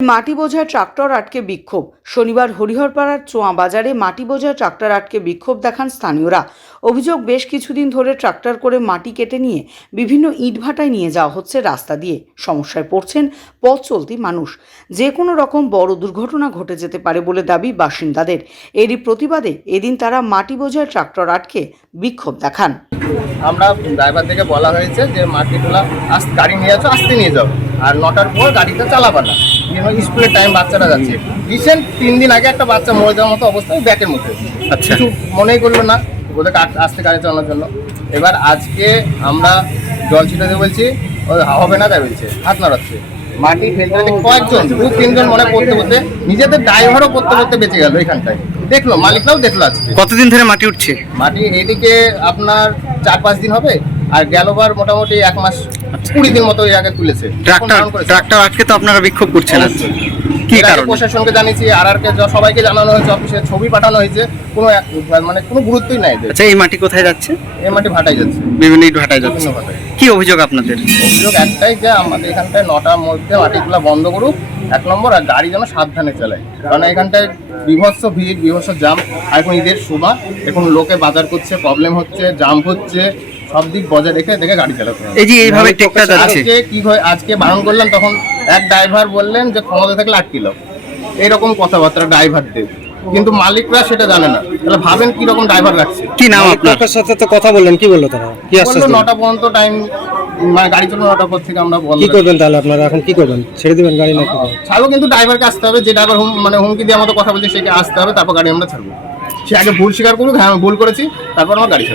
মাটি বোঝায় ট্রাক্টর আটকে বিক্ষোভ। শনিবার হরিহরপাড়ার চোয়া বাজারে মাটি বোঝায় ট্রাক্টর আটকে বিক্ষোভ দেখান স্থানীয়রা। অভিযোগ, বেশ কিছুদিন ধরে ট্রাক্টর করে মাটি কেটে নিয়ে বিভিন্ন ইটভাটায় নিয়ে যাওয়া হচ্ছে রাস্তা দিয়ে। সমস্যায় পড়ছেন পথ চলতি মানুষ। যে কোনো রকম বড় দুর্ঘটনা ঘটে যেতে পারে বলে দাবি বাসিন্দাদের। এরই প্রতিবাদে এদিন তারা মাটি বোঝায় ট্রাক্টর আটকে বিক্ষোভ দেখান। আমরা ড্রাইভার থেকে বলা হয়েছে যে মাটিগুলা গাড়ি নিয়ে যাচ্ছ, আস্তে নিয়ে যাও, আর 9টার পর গাড়িটা চালাবা না। স্কুলের টাইম বাচ্চারা যাচ্ছে। রিসেন্ট 3 দিন আগে একটা বাচ্চা মরে যাওয়ার মতো অবস্থায় ব্যাকের মধ্যে কিছু মনেই করলো না ওদের আসতে গাড়ি চালানোর জন্য। এবার আজকে আমরা জল ছিটাতে বলছি, হবে না, তাই বলছে, হাত নাড়াচ্ছে। মাটি ফেলতে কয়েকজন 2-3 জন মনে করতে করতে নিজেদের ড্রাইভারও করতে করতে বেঁচে গেল। এখানটায় দেখলো, মালিকরাও দেখলো। আজকে কতদিন ধরে মাটি উঠছে? মাটি এইদিকে আপনার 4-5 দিন হবে, আর গেলবার মোটামুটি 1 মাস 20 দিন মতো এর আগে তুলেছে। ট্রাক্টর আজকে তো আপনারা বিক্ষোভ করছেন, কি কারণে? প্রশাসনকে জানিয়েছি, আরআরকে সবাইকে জানানো হয়েছে, অফিসে ছবি পাঠানো হয়েছে, কোনো গুরুত্বই নাই। আচ্ছা, এই মাটি কোথায় যাচ্ছে? এই মাটি ভাটায় যাচ্ছে, বিভিন্ন ইট ভাটায় যাচ্ছে। কি অভিযোগ আপনাদের? অভিযোগ একটাই যে আমাদের এখানটায় 9টার মধ্যে মাটিগুলো বন্ধ করুক, 1 নম্বর, আর গাড়ি যেন সাবধানে চালায়। কারণ এখানটায় বিভৎস ভিড়, বিভৎস জাম। আর এখন ঈদের সময়, এখন লোকে বাজার করছে, প্রবলেম হচ্ছে, জাম হচ্ছে, সব দিক বজায় রেখে দেখে গাড়ি চালাতে হবে। এই যে এইভাবে টেক্কা যাচ্ছে, আজকে বারণ করলাম, তখন এক ড্রাইভার বললেন যে ক্ষমতা থাকলে আটকিল, এইরকম কথাবার্তা ড্রাইভারদের। কিন্তু মালিকরা সেটা জানে না। তাহলে ভাবেন কিরকম ড্রাইভার রাখছে। কি নাম আপনার? সাথে তো কথা বললেন, কি বললো তারা? কি আশ্বাস দিলেন? 9টা পর্যন্ত টাইম, মানে গাড়ি চলে 9টার পর থেকে। আমরা কি করবেন তাহলে আপনারা এখন? কি করবেন, ছেড়ে দিবেন গাড়ি নাকি? ছাড়বো, কিন্তু ড্রাইভারকে আসতে হবে। যে ড্রাইভার হুমকি দিয়ে আমাদের কথা বলছে, সেকে আসতে হবে, তারপর গাড়ি আমরা ছাড়বো। সে আগে ভুল স্বীকার করুক, হ্যাঁ আমি ভুল করেছি, তারপর আমার গাড়ি ছাড়বো।